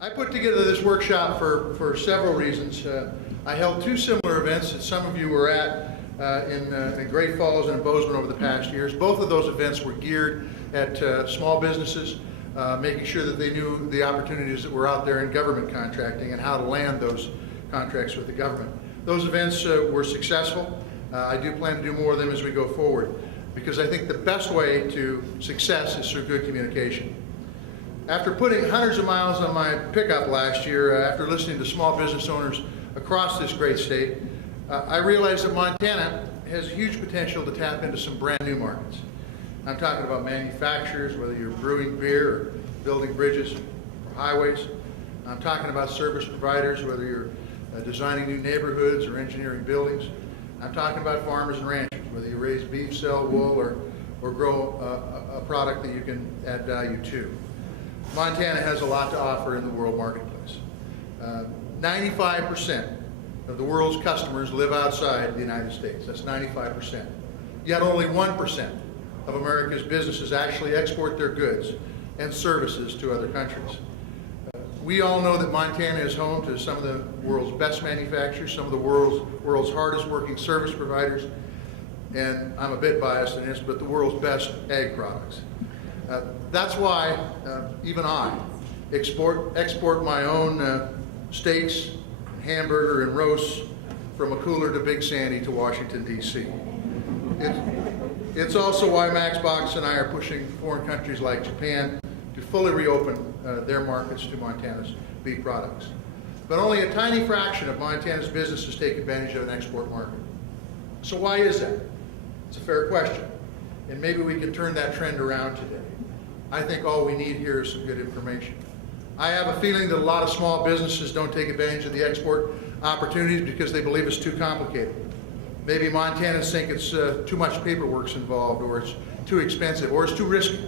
I put together this workshop for several reasons. I held two similar events that some of you were at in Great Falls and in Bozeman over the past years. Both of those events were geared at small businesses, making sure that they knew the opportunities that were out there in government contracting and how to land those contracts with the government. Those events were successful. I do plan to do more of them as we go forward, because I think the best way to success is through good communication. After putting hundreds of miles on my pickup last year, after listening to small business owners across this great state, I realized that Montana has huge potential to tap into some brand new markets. I'm talking about manufacturers, whether you're brewing beer or building bridges or highways. I'm talking about service providers, whether you're designing new neighborhoods or engineering buildings. I'm talking about farmers and ranchers, whether you raise beef, sell wool, or grow a product that you can add value to. Montana has a lot to offer in the world marketplace. 95% of the world's customers live outside the United States. That's 95%. Yet only 1% of America's businesses actually export their goods and services to other countries. We all know that Montana is home to some of the world's best manufacturers, some of the world's hardest working service providers, and I'm a bit biased in this, but the world's best ag products. That's why even I export my own steaks, hamburger, and roasts from a cooler to Big Sandy to Washington, D.C. It's also why Max Box and I are pushing foreign countries like Japan to fully reopen their markets to Montana's beef products. But only a tiny fraction of Montana's businesses take advantage of an export market. So why is that? It's a fair question, and maybe we can turn that trend around today. I think all we need here is some good information. I have a feeling that a lot of small businesses don't take advantage of the export opportunities because they believe it's too complicated. Maybe Montanans think it's too much paperwork's involved, or it's too expensive, or it's too risky,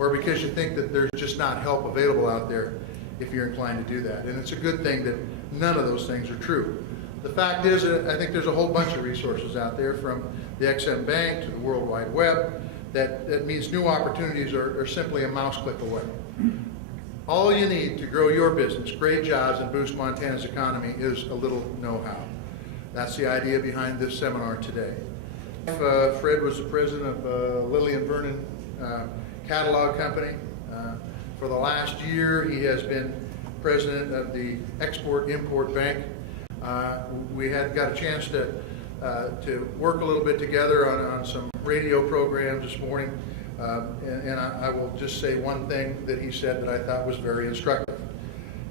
or because you think that there's just not help available out there if you're inclined to do that. And it's a good thing that none of those things are true. The fact is, I think there's a whole bunch of resources out there, from the ExportImport Bank to the World Wide Web, that means new opportunities are simply a mouse click away. All you need to grow your business, create jobs, and boost Montana's economy is a little know-how. That's the idea behind this seminar today. Fred was the president of Lilly and Vernon Catalog Company. For the last year, he has been president of the ExportImport Bank. We got a chance to work a little bit together on some radio programs this morning, and I will just say one thing that he said that I thought was very instructive.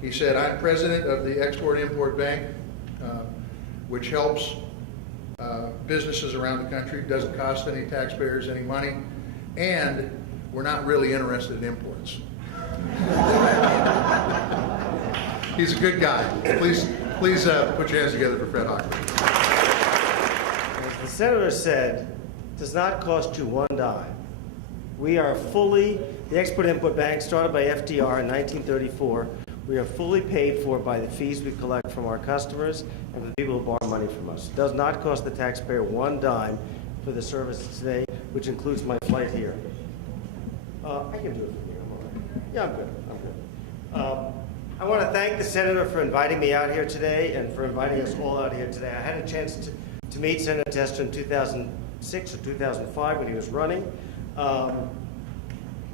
He said, "I'm president of the ExportImport Bank, which helps businesses around the country, doesn't cost any taxpayers any money, and we're not really interested in imports." He's a good guy. Please put your hands together for Fred Hockman. As the Senator said, it does not cost you one dime. We are fully, the Export-Import Bank, started by FDR in 1934, we are fully paid for by the fees we collect from our customers and from the people who borrow money from us. It does not cost the taxpayer one dime for the service today, which includes my flight here. I can do it from here, I'm all right. Yeah, I'm good. I want to thank the Senator for inviting me out here today and for inviting us all out here today. I had a chance to meet Senator Tester in 2006 or 2005 when he was running.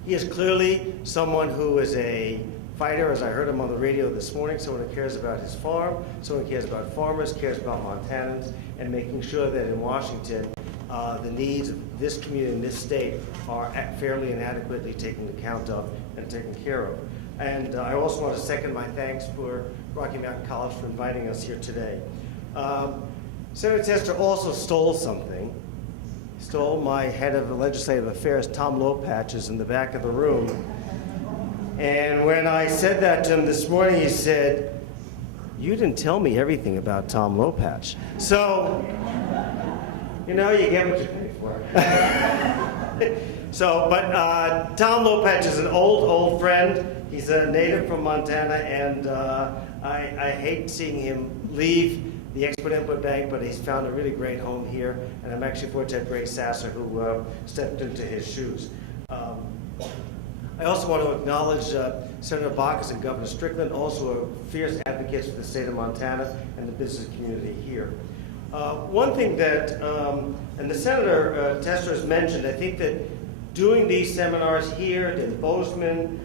He is clearly someone who is a fighter, as I heard him on the radio this morning, someone who cares about his farm, someone who cares about farmers, cares about Montanans, and making sure that in Washington, the needs of this community and this state are fairly and adequately taken account of and taken care of. And I also want to second my thanks for Rocky Mountain College for inviting us here today. Senator Tester also stole something. He stole my head of legislative affairs, Tom Lopatch, in the back of the room. And when I said that to him this morning, he said, "You didn't tell me everything about Tom Lopatch." So, you know, you get what you pay for. But Tom Lopatch is an old friend. He's a native from Montana, and I hate seeing him leave the Export-Import Bank, but he's found a really great home here, and I'm actually fortunate to have Ray Sasser, who stepped into his shoes. I also want to acknowledge Senator Baucus and Governor Strickland also are fierce advocates for the state of Montana and the business community here. One thing that, and the Senator Tester has mentioned, I think that doing these seminars here in Bozeman,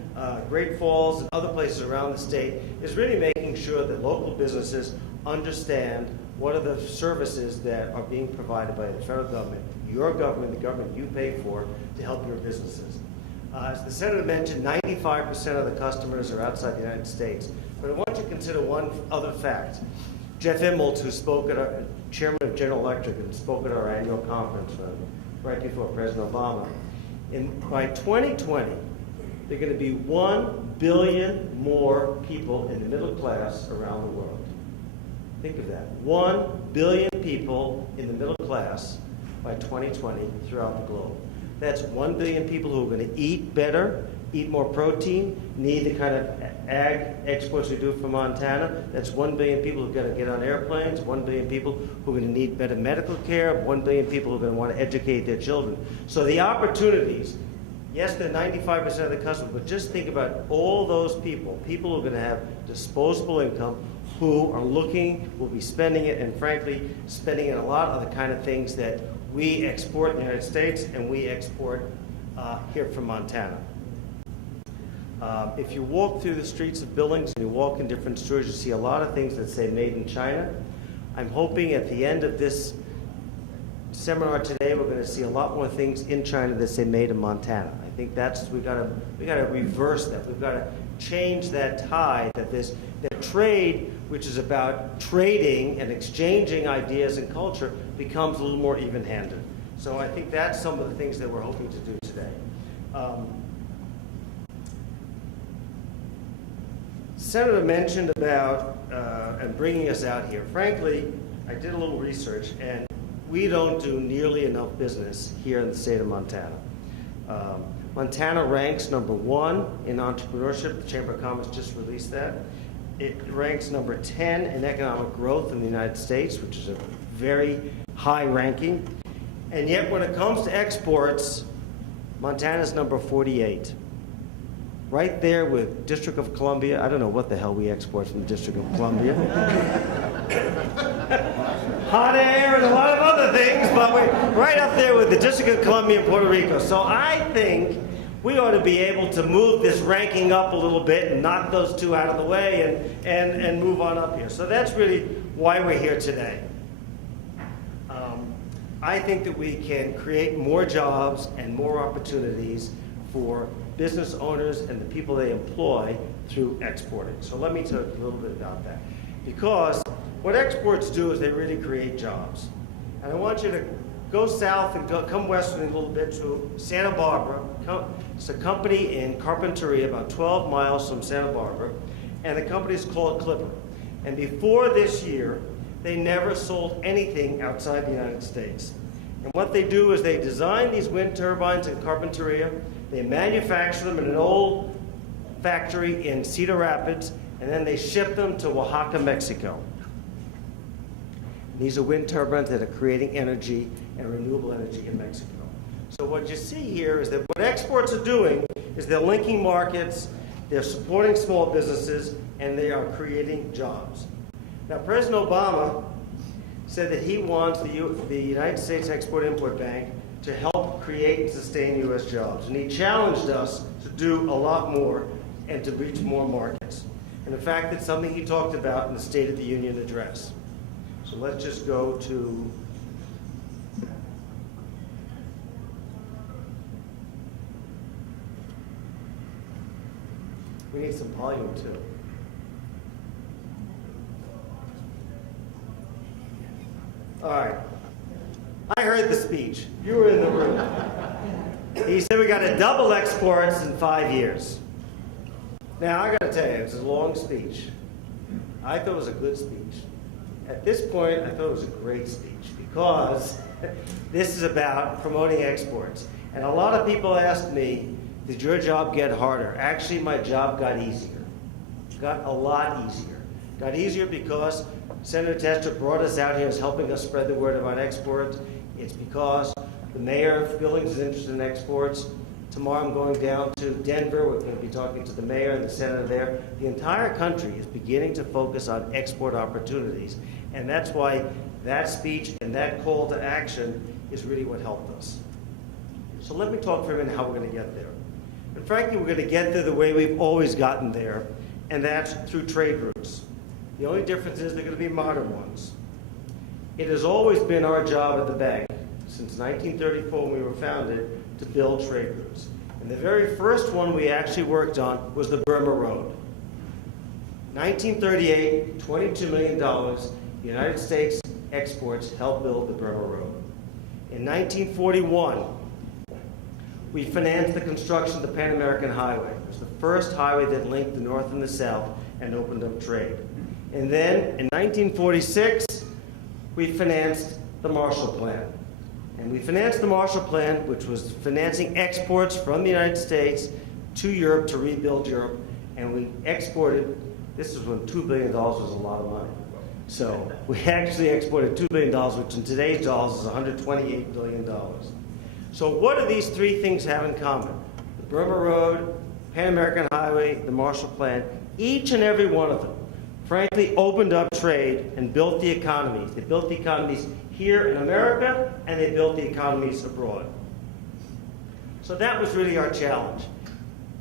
Great Falls, and other places around the state is really making sure that local businesses understand what are the services that are being provided by the federal government, your government, the government you pay for, to help your businesses. As the Senator mentioned, 95% of the customers are outside the United States. But I want you to consider one other fact. Jeff Immelt, who spoke at our, chairman of General Electric, and spoke at our annual conference right before President Obama. By 2020, there are going to be 1 billion more people in the middle class around the world. Think of that. 1 billion people in the middle class by 2020 throughout the globe. That's 1 billion people who are going to eat better, eat more protein, need the kind of ag exports we do from Montana. That's 1 billion people who are going to get on airplanes, 1 billion people who are going to need better medical care, 1 billion people who are going to want to educate their children. So the opportunities, yes, they're 95% of the customers, but just think about all those people who are going to have disposable income, who are looking, will be spending it, and frankly, spending it a lot of the kind of things that we export in the United States and we export here from Montana. If you walk through the streets of Billings and you walk in different stores, you see a lot of things that say made in China. I'm hoping at the end of this seminar today, we're going to see a lot more things in China that say made in Montana. I think that's, we got to reverse that. We've got to change that tide, that trade, which is about trading and exchanging ideas and culture, becomes a little more even-handed. So I think that's some of the things that we're hoping to do today. Senator mentioned about and bringing us out here. Frankly, I did a little research, and we don't do nearly enough business here in the state of Montana. Montana ranks #1 in entrepreneurship. The Chamber of Commerce just released that. It ranks #10 in economic growth in the United States, which is a very high ranking. And yet when it comes to exports, Montana's #48. Right there with District of Columbia. I don't know what the hell we export from the District of Columbia. Hot air and a lot of other things, but we're right up there with the District of Columbia and Puerto Rico. So I think we ought to be able to move this ranking up a little bit and knock those two out of the way and move on up here. So that's really why we're here today. I think that we can create more jobs and more opportunities for business owners and the people they employ through exporting. So let me talk a little bit about that. Because what exports do is they really create jobs. And I want you to go south and come westward a little bit to Santa Barbara. It's a company in Carpinteria, about 12 miles from Santa Barbara, and the company is called Clipper. And before this year, they never sold anything outside the United States. And what they do is they design these wind turbines in Carpinteria, they manufacture them in an old factory in Cedar Rapids, and then they ship them to Oaxaca, Mexico. And these are wind turbines that are creating energy and renewable energy in Mexico. So what you see here is that what exports are doing is they're linking markets, they're supporting small businesses, and they are creating jobs. Now, President Obama said that he wants the United States Export-Import Bank to help create and sustain U.S. jobs. And he challenged us to do a lot more and to reach more markets. And in fact, it's something he talked about in the State of the Union address. So let's just go to we need some volume too. All right. I heard the speech. You were in the room. He said we got to double exports in 5 years. Now, I got to tell you, it was a long speech. I thought it was a good speech. At this point, I thought it was a great speech because this is about promoting exports. And a lot of people asked me, did your job get harder? Actually, my job got easier. Got a lot easier. Got easier because Senator Tester brought us out here and is helping us spread the word about exports. It's because the mayor of Billings is interested in exports. Tomorrow I'm going down to Denver. We're going to be talking to the mayor and the senator there. The entire country is beginning to focus on export opportunities. And that's why that speech and that call to action is really what helped us. So let me talk for a minute how we're going to get there. And frankly, we're going to get there the way we've always gotten there, and that's through trade routes. The only difference is they're going to be modern ones. It has always been our job at the bank, since 1934 when we were founded, to build trade routes. And the very first one we actually worked on was the Burma Road. 1938, $22 million, the United States exports helped build the Burma Road. In 1941, we financed the construction of the Pan American Highway. It was the first highway that linked the North and the South and opened up trade. And then in 1946, we financed the Marshall Plan. And we financed the Marshall Plan, which was financing exports from the United States to Europe to rebuild Europe. And we exported, this is when $2 billion was a lot of money. So we actually exported $2 billion, which in today's dollars is $128 billion. So what do these three things have in common? The Burma Road, Pan American Highway, the Marshall Plan, each and every one of them, frankly, opened up trade and built the economies. They built the economies here in America, and they built the economies abroad. So that was really our challenge.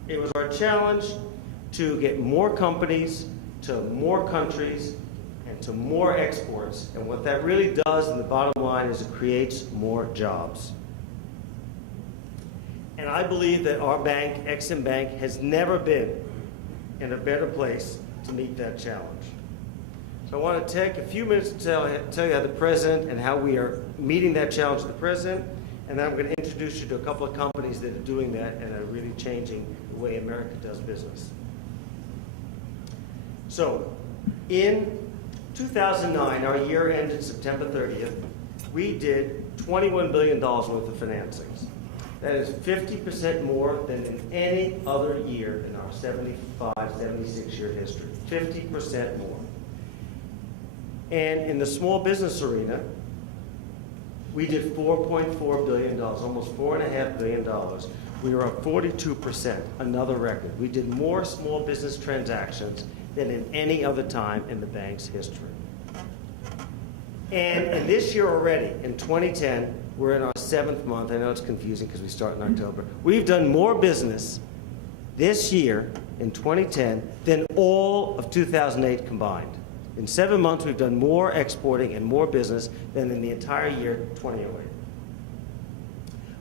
It was our challenge to get more companies to more countries and to more exports. And what that really does in the bottom line is it creates more jobs. And I believe that our bank, Ex-Im Bank, has never been in a better place to meet that challenge. So I want to take a few minutes to tell you how the President and how we are meeting that challenge with the President, and then I'm going to introduce you to a couple of companies that are doing that and are really changing the way America does business. So in 2009, our year ended September 30th, we did $21 billion worth of financings. That is 50% more than in any other year in our 76-year history. 50% more. And in the small business arena, we did $4.4 billion, almost $4.5 billion. We were up 42%, another record. We did more small business transactions than in any other time in the bank's history. And in this year already, in 2010, we're in our 7th month. I know it's confusing because we start in October. We've done more business this year in 2010 than all of 2008 combined. In 7 months, we've done more exporting and more business than in the entire year 2008.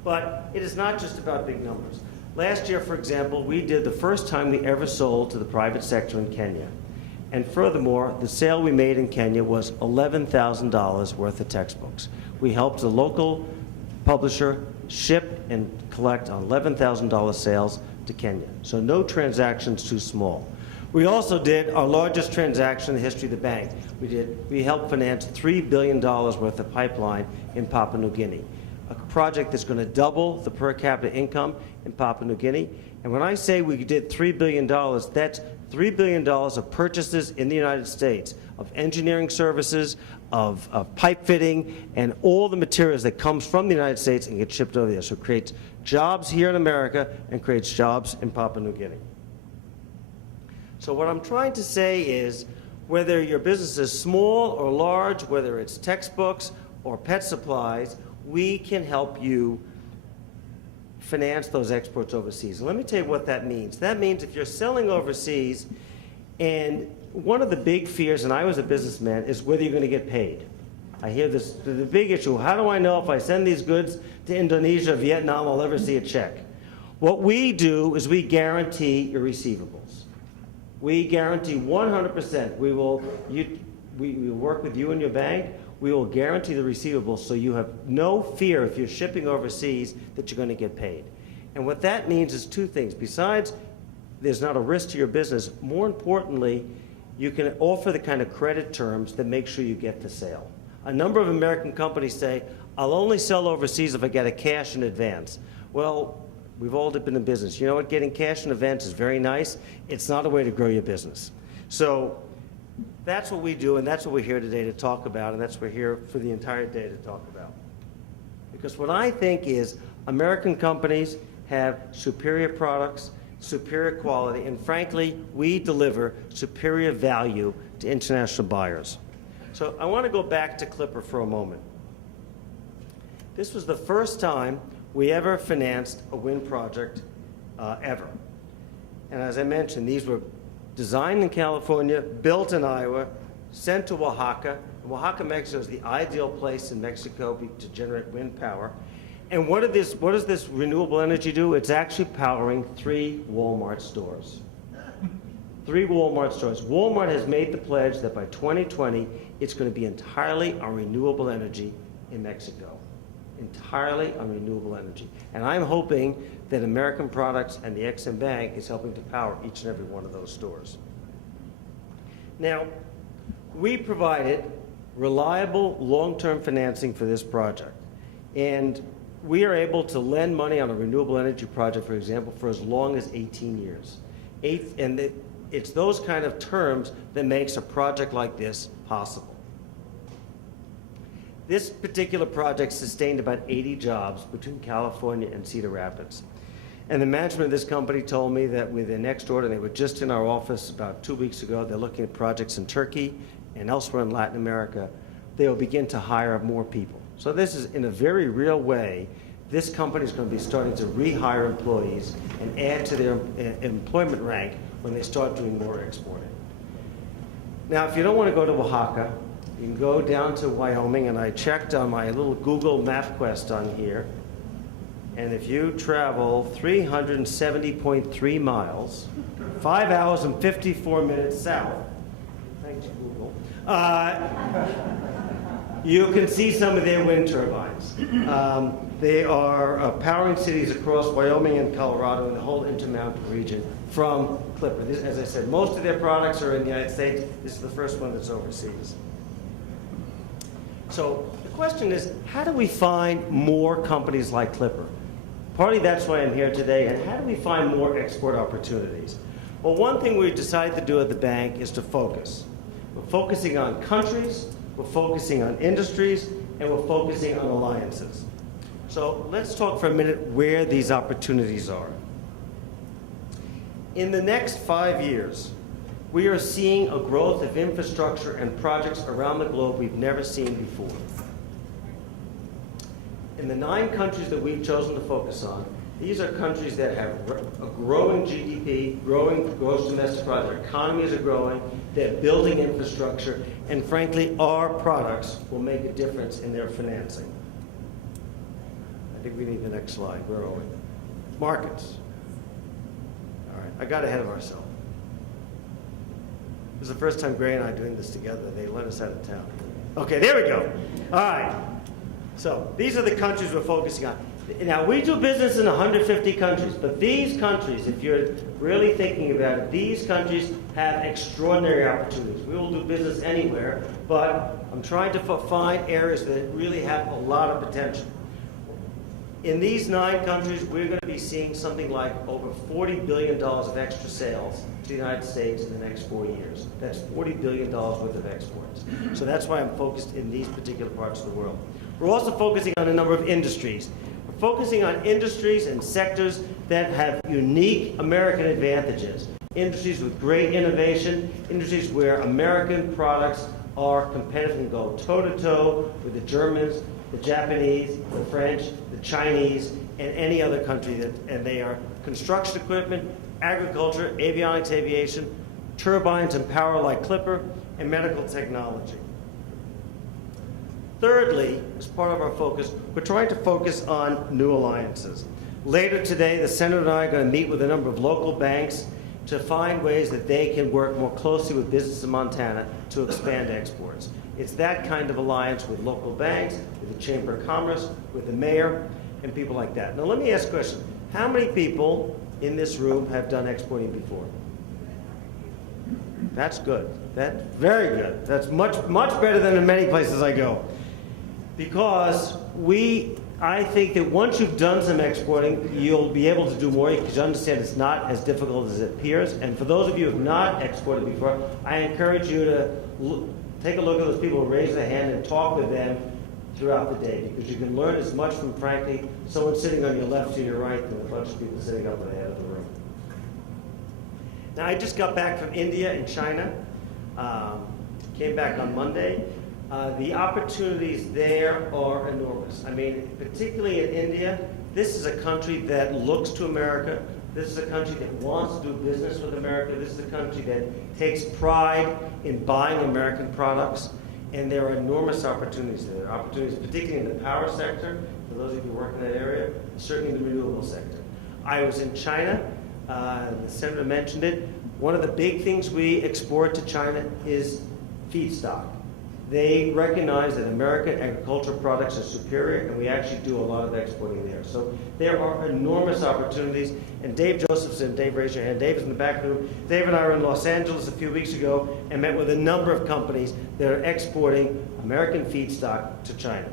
But it is not just about big numbers. Last year, for example, we did the first time we ever sold to the private sector in Kenya. And furthermore, the sale we made in Kenya was $11,000 worth of textbooks. We helped the local publisher ship and collect on $11,000 sales to Kenya. So no transactions too small. We also did our largest transaction in the history of the bank. We helped finance $3 billion worth of pipeline in Papua New Guinea, a project that's going to double the per capita income in Papua New Guinea. And when I say we did $3 billion, that's $3 billion of purchases in the United States of engineering services, of pipe fitting, and all the materials that comes from the United States and gets shipped over there. So it creates jobs here in America and creates jobs in Papua New Guinea. So what I'm trying to say is, whether your business is small or large, whether it's textbooks or pet supplies, we can help you finance those exports overseas. And let me tell you what that means. That means if you're selling overseas, and one of the big fears, and I was a businessman, is whether you're going to get paid. I hear this, the big issue, how do I know if I send these goods to Indonesia or Vietnam, I'll ever see a check? What we do is we guarantee your receivables. We guarantee 100%. We will work with you and your bank. We will guarantee the receivables so you have no fear if you're shipping overseas that you're going to get paid. And what that means is two things. Besides, there's not a risk to your business. More importantly, you can offer the kind of credit terms that make sure you get the sale. A number of American companies say, I'll only sell overseas if I get a cash in advance. Well, we've all been in business. You know what? Getting cash in advance is very nice. It's not a way to grow your business. So that's what we do, and that's what we're here today to talk about, and that's what we're here for the entire day to talk about. Because what I think is American companies have superior products, superior quality, and frankly, we deliver superior value to international buyers. So I want to go back to Clipper for a moment. This was the first time we ever financed a wind project ever. And as I mentioned, these were designed in California, built in Iowa, sent to Oaxaca. Oaxaca, Mexico is the ideal place in Mexico to generate wind power. And what does this renewable energy do? It's actually powering 3 Walmart stores. 3 Walmart stores. Walmart has made the pledge that by 2020, it's going to be entirely on renewable energy in Mexico. Entirely on renewable energy. And I'm hoping that American Products and the EXIM Bank is helping to power each and every one of those stores. Now, we provided reliable long-term financing for this project. And we are able to lend money on a renewable energy project, for example, for as long as 18 years. It's those kind of terms that makes a project like this possible. This particular project sustained about 80 jobs between California and Cedar Rapids. And the management of this company told me that with their next order, they were just in our office about 2 weeks ago, they're looking at projects in Turkey and elsewhere in Latin America. They will begin to hire more people. So this is, in a very real way, this company is going to be starting to rehire employees and add to their employment rank when they start doing more exporting. Now, if you don't want to go to Oaxaca, you can go down to Wyoming, and I checked on my little Google Map Quest on here, and if you travel 370.3 miles, 5 hours and 54 minutes south, thanks Google, you can see some of their wind turbines. They are powering cities across Wyoming and Colorado and the whole Intermountain region from Clipper. As I said, most of their products are in the United States. This is the first one that's overseas. So the question is, how do we find more companies like Clipper? Partly that's why I'm here today, and how do we find more export opportunities? Well, one thing we decided to do at the bank is to focus. We're focusing on countries, we're focusing on industries, and we're focusing on alliances. So let's talk for a minute where these opportunities are. In the next 5 years, we are seeing a growth of infrastructure and projects around the globe we've never seen before. In the 9 countries that we've chosen to focus on, these are countries that have a growing GDP, growing gross domestic product. Their economies are growing, they're building infrastructure, and frankly, our products will make a difference in their financing. I think we need the next slide. Where are we? Markets. All right, I got ahead of ourselves. This is the first time Gray and I are doing this together. They let us out of town. Okay, there we go. All right. So these are the countries we're focusing on. Now, we do business in 150 countries, but these countries, if you're really thinking about it, these countries have extraordinary opportunities. We will do business anywhere, but I'm trying to find areas that really have a lot of potential. In these 9 countries, we're going to be seeing something like over $40 billion of extra sales to the United States in the next 4 years. That's $40 billion worth of exports. So that's why I'm focused in these particular parts of the world. We're also focusing on a number of industries. We're focusing on industries and sectors that have unique American advantages. Industries with great innovation, industries where American products are competitive and go toe-to-toe with the Germans, the Japanese, the French, the Chinese, and any other country and they are construction equipment, agriculture, avionics, aviation, turbines and power like Clipper, and medical technology. Thirdly, as part of our focus, we're trying to focus on new alliances. Later today, the Senator and I are going to meet with a number of local banks to find ways that they can work more closely with business in Montana to expand exports. It's that kind of alliance with local banks, with the Chamber of Commerce, with the mayor, and people like that. Now let me ask a question. How many people in this room have done exporting before? That's good. That's very good. That's much better than in many places I go. Because I think that once you've done some exporting, you'll be able to do more because you understand it's not as difficult as it appears. And for those of you who have not exported before, I encourage you to take a look at those people who raise their hand and talk with them throughout the day, because you can learn as much from, frankly, someone sitting on your left or your right than a bunch of people sitting up at the head of the room. Now, I just got back from India and China, came back on Monday. The opportunities there are enormous. I mean, particularly in India, this is a country that looks to America. This is a country that wants to do business with America. This is a country that takes pride in buying American products. And there are enormous opportunities there. Opportunities particularly in the power sector, for those of you who work in that area, certainly in the renewable sector. I was in China. The Senator mentioned it. One of the big things we export to China is feedstock. They recognize that American agricultural products are superior, and we actually do a lot of exporting there. So there are enormous opportunities. And Dave Josephson, Dave, raise your hand. Dave is in the back of the room. Dave and I were in Los Angeles a few weeks ago and met with a number of companies that are exporting American feedstock to China.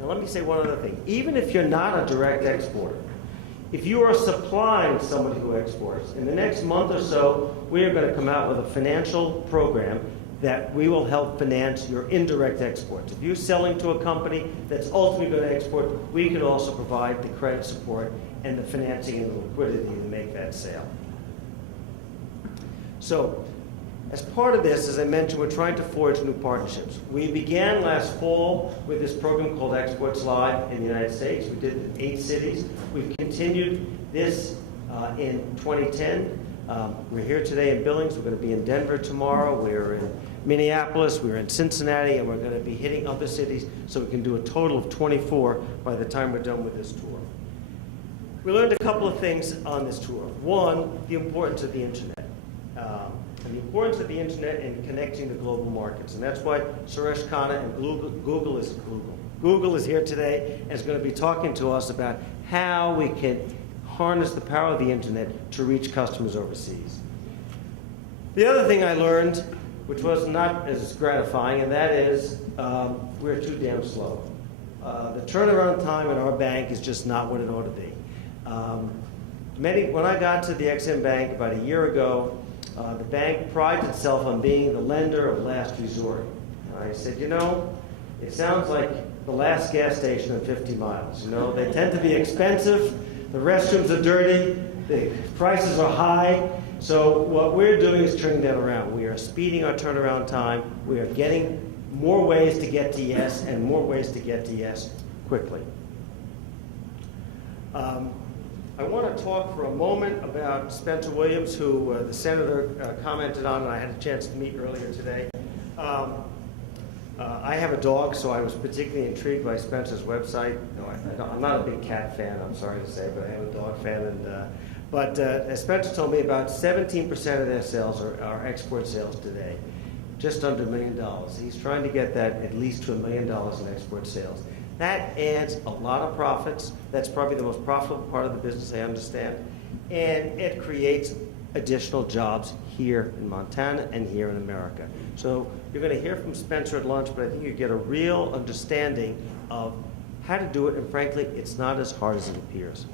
Now let me say one other thing. Even if you're not a direct exporter, if you are supplying somebody who exports, in the next month or so, we are going to come out with a financial program that we will help finance your indirect exports. If you're selling to a company that's ultimately going to export, we can also provide the credit support and the financing and the liquidity to make that sale. So, as part of this, as I mentioned, we're trying to forge new partnerships. We began last fall with this program called Exports Live in the United States. We did it in 8 cities. We've continued this in 2010. We're here today in Billings. We're going to be in Denver tomorrow. We're in Minneapolis. We're in Cincinnati. And we're going to be hitting other cities so we can do a total of 24 by the time we're done with this tour. We learned a couple of things on this tour. One, the importance of the internet. And the importance of the internet in connecting to global markets. And that's why Suresh Khanna and Google is here today and is going to be talking to us about how we can harness the power of the internet to reach customers overseas. The other thing I learned, which was not as gratifying, and that is we're too damn slow. The turnaround time at our bank is just not what it ought to be. When I got to the Ex-Im Bank about a year ago, the bank prides itself on being the lender of last resort. And I said, you know, it sounds like the last gas station in 50 miles. You know, they tend to be expensive, the restrooms are dirty, the prices are high. So what we're doing is turning that around. We are speeding our turnaround time. We are getting more ways to get to yes and more ways to get to yes quickly. I want to talk for a moment about Spencer Williams, who the Senator commented on, and I had a chance to meet earlier today. I have a dog, so I was particularly intrigued by Spencer's website. No, I'm not a big cat fan, I'm sorry to say, but I am a dog fan. And as Spencer told me, about 17% of their sales are export sales today, just under $1 million. He's trying to get that at least to $1 million in export sales. That adds a lot of profits. That's probably the most profitable part of the business, I understand. And it creates additional jobs here in Montana and here in America. So you're going to hear from Spencer at lunch, but I think you get a real understanding of how to do it, and frankly, it's not as hard as it appears.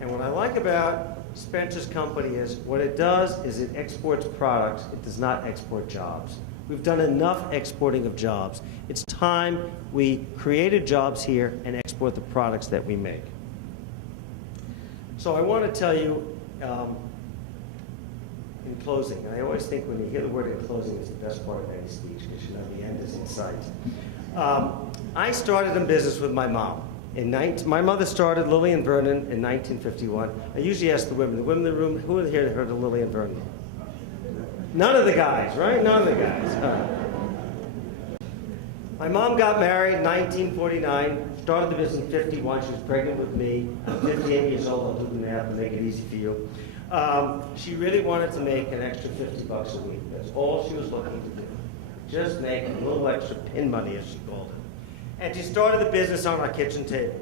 And what I like about Spencer's company is what it does is it exports products, it does not export jobs. We've done enough exporting of jobs. It's time we created jobs here and export the products that we make. So I want to tell you in closing, and I always think when you hear the word in closing, it's the best part of any speech because you know the end is in sight. I started in business with my mom. My mother started Lillian Vernon in 1951. I usually ask the women in the room, who here heard of Lillian Vernon? None of the guys, right? None of the guys. My mom got married in 1949, started the business in 51. She was pregnant with me. I'm 58 years old. I'll do the math and make it easy for you. She really wanted to make an extra $50 a week. That's all she was looking to do. Just make a little extra pin money, as she called it. And she started the business on our kitchen table.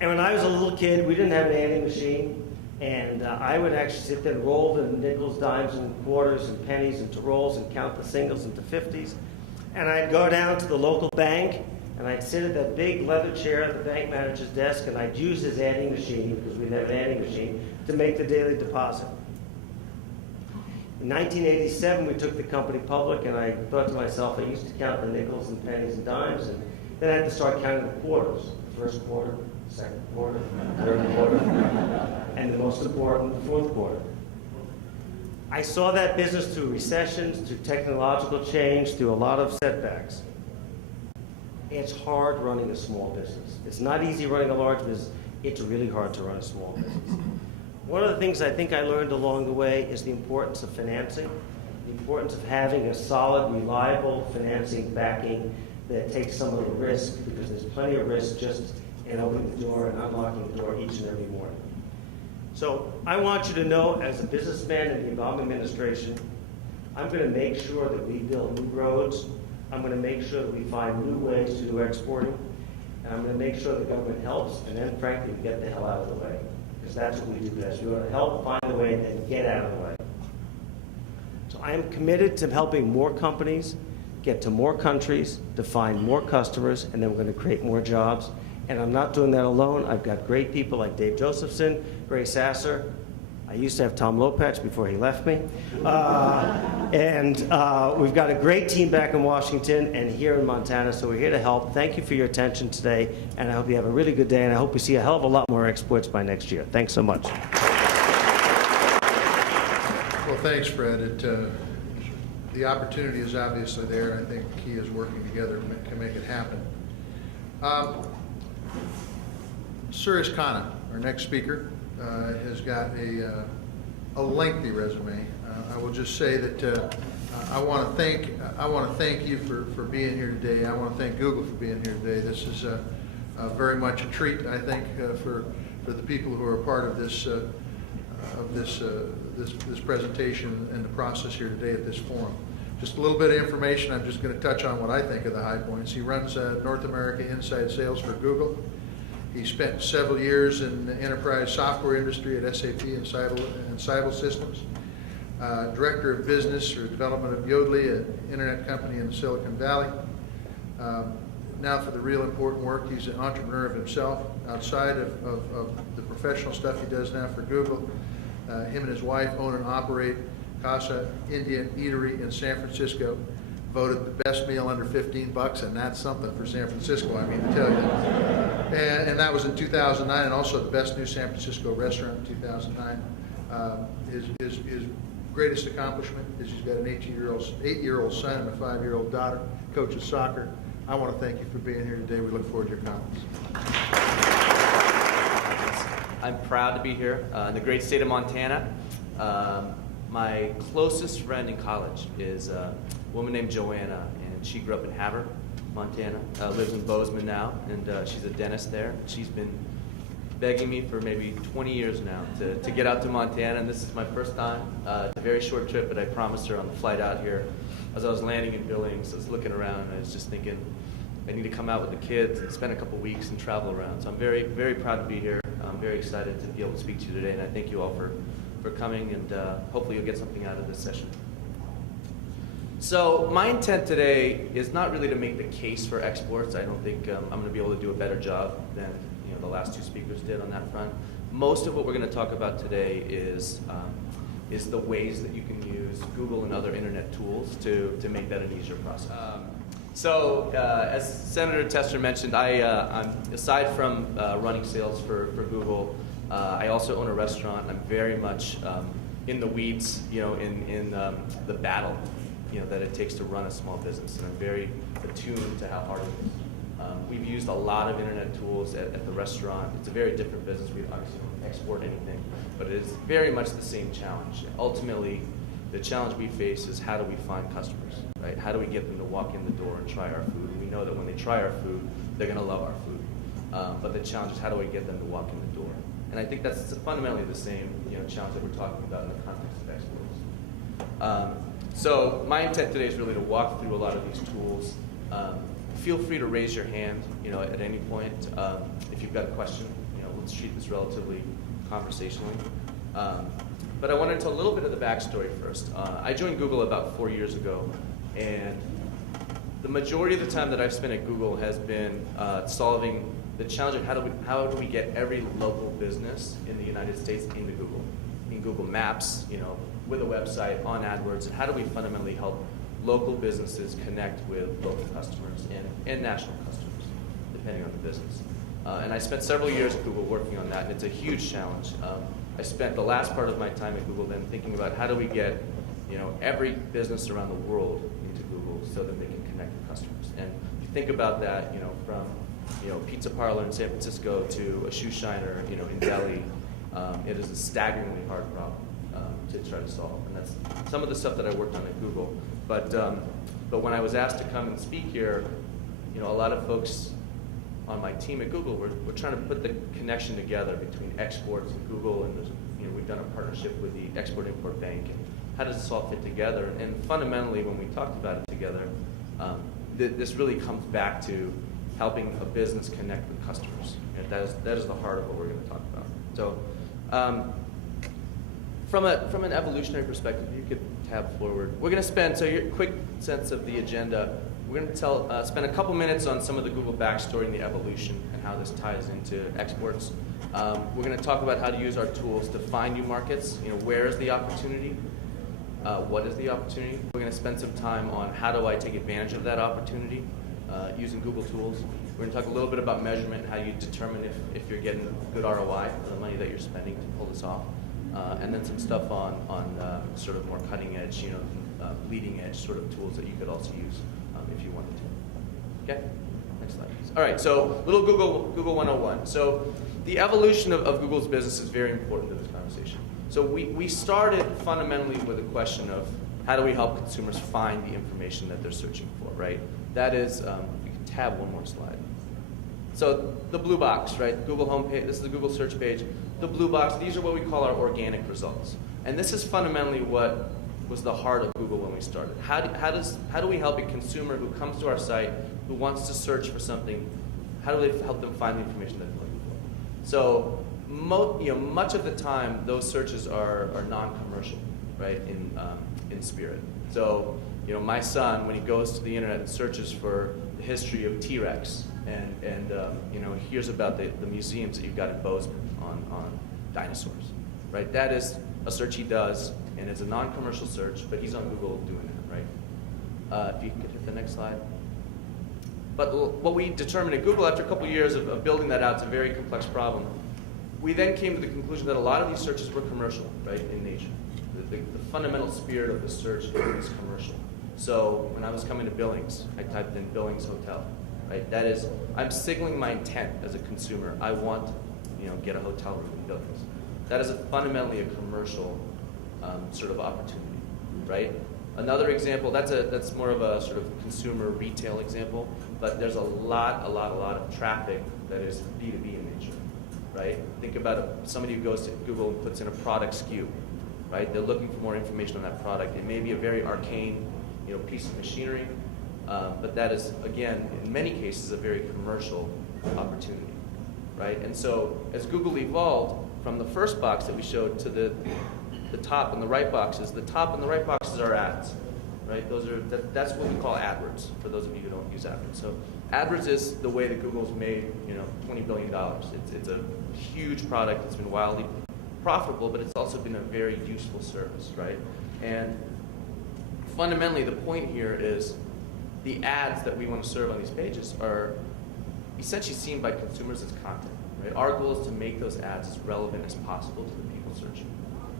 And when I was a little kid, we didn't have an adding machine. And I would actually sit there and roll the nickels, dimes, and quarters, and pennies into rolls and count the singles into 50s. And I'd go down to the local bank, and I'd sit at that big leather chair at the bank manager's desk, and I'd use his adding machine, because we didn't have an adding machine, to make the daily deposit. In 1987, we took the company public, and I thought to myself, I used to count the nickels and pennies and dimes, and then I had to start counting the quarters. First quarter, second quarter, third quarter, and the most important, the fourth quarter. I saw that business through recessions, through technological change, through a lot of setbacks. It's hard running a small business. It's not easy running a large business. It's really hard to run a small business. One of the things I think I learned along the way is the importance of financing, the importance of having a solid, reliable financing backing that takes some of the risk, because there's plenty of risk just in opening the door and unlocking the door each and every morning. So I want you to know, as a businessman in the Obama administration, I'm going to make sure that we build new roads. I'm going to make sure that we find new ways to do exporting. And I'm going to make sure the government helps, and then, frankly, we get the hell out of the way. Because that's what we do best. We want to help find a way and then get out of the way. So I am committed to helping more companies get to more countries, to find more customers, and then we're going to create more jobs. And I'm not doing that alone. I've got great people like Dave Josephson, Ray Sasser. I used to have Tom Lopatch before he left me. And we've got a great team back in Washington and here in Montana, so we're here to help. Thank you for your attention today, and I hope you have a really good day, and I hope we see a hell of a lot more exports by next year. Thanks so much. Well, thanks, Fred. The opportunity is obviously there. I think he is working together to make it happen. Suresh Khanna, our next speaker, has got a lengthy resume. I will just say that I want to thank you for being here today. I want to thank Google for being here today. This is very much a treat, I think, for the people who are a part of this presentation and the process here today at this forum. Just a little bit of information. I'm just going to touch on what I think are the high points. He runs North America inside sales for Google. He spent several years in the enterprise software industry at SAP and Cyber Systems. Director of Business or Development of Yodlee, an internet company in Silicon Valley. Now for the real important work, he's an entrepreneur of himself. Outside of the professional stuff he does now for Google, him and his wife own and operate Casa Indian Eatery in San Francisco. Voted the best meal under $15, and that's something for San Francisco, I mean to tell you. And that was in 2009, and also the best new San Francisco restaurant in 2009. His greatest accomplishment is he's got an 8-year-old son and a 5-year-old daughter, coaches soccer. I want to thank you for being here today. We look forward to your comments. I'm proud to be here in the great state of Montana. My closest friend in college is a woman named Joanna, and she grew up in Havre, Montana, lives in Bozeman now, and she's a dentist there. She's been begging me for maybe 20 years now to get out to Montana, and this is my first time. It's a very short trip, but I promised her on the flight out here, as I was landing in Billings, I was looking around, and I was just thinking, I need to come out with the kids and spend a couple weeks and travel around. So I'm very, very proud to be here. I'm very excited to be able to speak to you today, and I thank you all for coming, and hopefully you'll get something out of this session. So my intent today is not really to make the case for exports. I don't think I'm going to be able to do a better job than the last two speakers did on that front. Most of what we're going to talk about today is the ways that you can use Google and other internet tools to make that an easier process. So as Senator Tester mentioned, I'm aside from running sales for Google, I also own a restaurant. I'm very much in the weeds, in the battle, that it takes to run a small business, and I'm very attuned to how hard it is. We've used a lot of internet tools at the restaurant. It's a very different business. We obviously don't export anything, but it is very much the same challenge. Ultimately, the challenge we face is how do we find customers, right? How do we get them to walk in the door and try our food? And we know that when they try our food, they're going to love our food. But the challenge is how do we get them to walk in the door? And I think that's fundamentally the same challenge that we're talking about in the context of exports. So my intent today is really to walk through a lot of these tools. Feel free to raise your hand at any point if you've got a question. Let's treat this relatively conversationally. But I want to tell a little bit of the backstory first. I joined Google about 4 years ago, and the majority of the time that I've spent at Google has been solving the challenge of how do we get every local business in the United States into Google. In Google Maps, with a website on AdWords, and how do we fundamentally help local businesses connect with local customers and national customers, depending on the business. And I spent several years at Google working on that, and it's a huge challenge. I spent the last part of my time at Google then thinking about how do we get every business around the world into Google so that they can connect with customers. And if you think about that, from pizza parlor in San Francisco to a shoe shiner in Delhi, it is a staggeringly hard problem to try to solve. And that's some of the stuff that I worked on at Google. But when I was asked to come and speak here, a lot of folks on my team at Google, we're trying to put the connection together between exports and Google, and there's, we've done a partnership with the Export-Import Bank. And how does this all fit together? And fundamentally, when we talked about it together, this really comes back to helping a business connect with customers. And that is the heart of what we're going to talk about. So, from an evolutionary perspective, you could tab forward. We're going to spend, so your quick sense of the agenda. We're going to spend a couple minutes on some of the Google backstory and the evolution and how this ties into exports. We're going to talk about how to use our tools to find new markets. Where is the opportunity? What is the opportunity? We're going to spend some time on how do I take advantage of that opportunity using Google tools. We're going to talk a little bit about measurement and how you determine if you're getting good ROI for the money that you're spending to pull this off. And then some stuff on sort of more cutting edge, bleeding edge sort of tools that you could also use if you wanted to. Okay, next slide, please. All right, so little Google 101. So the evolution of Google's business is very important to this conversation. So we started fundamentally with a question of how do we help consumers find the information that they're searching for, right? That is, you can tab one more slide. So the blue box, right? Google homepage, this is the Google search page. The blue box, these are what we call our organic results. And this is fundamentally what was the heart of Google when we started. How do we help a consumer who comes to our site, who wants to search for something, how do we help them find the information that they're looking for? So much of the time, those searches are non-commercial, right, in spirit. So my son, when he goes to the internet and searches for the history of T-Rex, and hears about the museums that you've got in Bozeman on dinosaurs, right? That is a search he does, and it's a non-commercial search, but he's on Google doing that, right? If you could hit the next slide. But what we determined at Google after a couple years of building that out, it's a very complex problem. We then came to the conclusion that a lot of these searches were commercial, right, in nature. The fundamental spirit of the search is commercial. So when I was coming to Billings, I typed in Billings Hotel, right? That is, I'm signaling my intent as a consumer. I want, get a hotel room in Billings. That is fundamentally a commercial sort of opportunity, right? Another example, that's more of a sort of consumer retail example, but there's a lot of traffic that is B2B in nature, right? Think about somebody who goes to Google and puts in a product SKU, right? They're looking for more information on that product. It may be a very arcane, piece of machinery, but that is, again, in many cases, a very commercial opportunity, right? And so as Google evolved from the first box that we showed to the top and the right boxes, the top and the right boxes are ads, right? That's what we call AdWords, for those of you who don't use AdWords. So AdWords is the way that Google's made, $20 billion. It's a huge product. It's been wildly profitable, but it's also been a very useful service, right? And fundamentally, the point here is the ads that we want to serve on these pages are essentially seen by consumers as content, right? Our goal is to make those ads as relevant as possible to the people searching,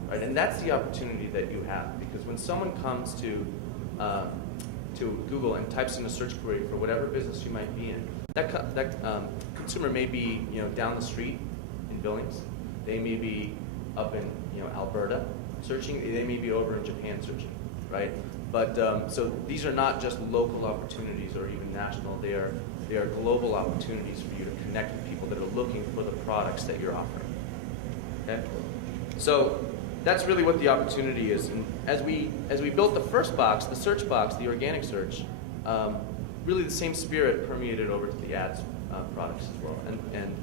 right? And that's the opportunity that you have, because when someone comes to Google and types in a search query for whatever business you might be in, that consumer may be down the street in Billings, they may be up in Alberta searching, they may be over in Japan searching, right? But so these are not just local opportunities or even national. They are global opportunities for you to connect with people that are looking for the products that you're offering. Okay, so that's really what the opportunity is. And as we built the first box, the search box, the organic search, really the same spirit permeated over to the ads products as well. And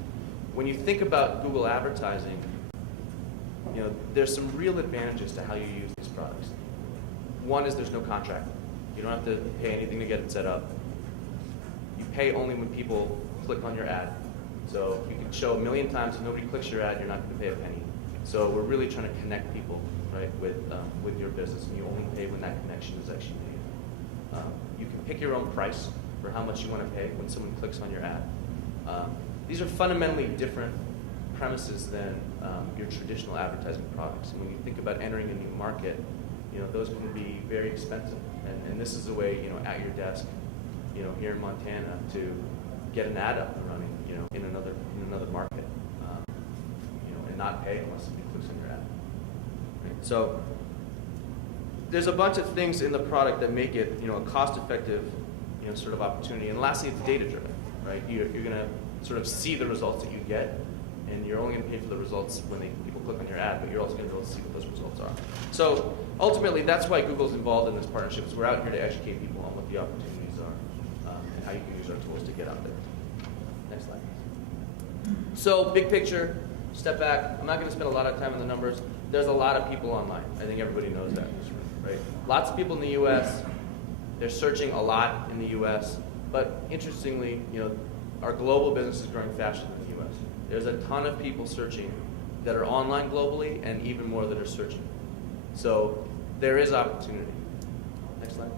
when you think about Google advertising, there's some real advantages to how you use these products. One is there's no contract. You don't have to pay anything to get it set up. You pay only when people click on your ad. So you can show 1 million times if nobody clicks your ad, you're not going to pay a penny. So we're really trying to connect people right, with your business, and you only pay when that connection is actually made. You can pick your own price for how much you want to pay when someone clicks on your ad. These are fundamentally different premises than your traditional advertising products. And when you think about entering a new market, those can be very expensive. And this is a way, at your desk, here in Montana, to get an ad up and running, in another market, and not pay unless somebody clicks on your ad. Right? So there's a bunch of things in the product that make it, a cost-effective, sort of opportunity. And lastly, it's data-driven, right? You're going to sort of see the results that you get, and you're only going to pay for the results when people click on your ad, but you're also going to be able to see what those results are. So ultimately, that's why Google's involved in this partnership, is we're out here to educate people on what the opportunities are, and how you can use our tools to get out there. Next slide. So big picture, step back. I'm not going to spend a lot of time on the numbers. There's a lot of people online. I think everybody knows that, right? Lots of people in the U.S. They're searching a lot in the U.S., but interestingly, our global business is growing faster than the U.S. There's a ton of people searching that are online globally, and even more that are searching. So there is opportunity. Next slide.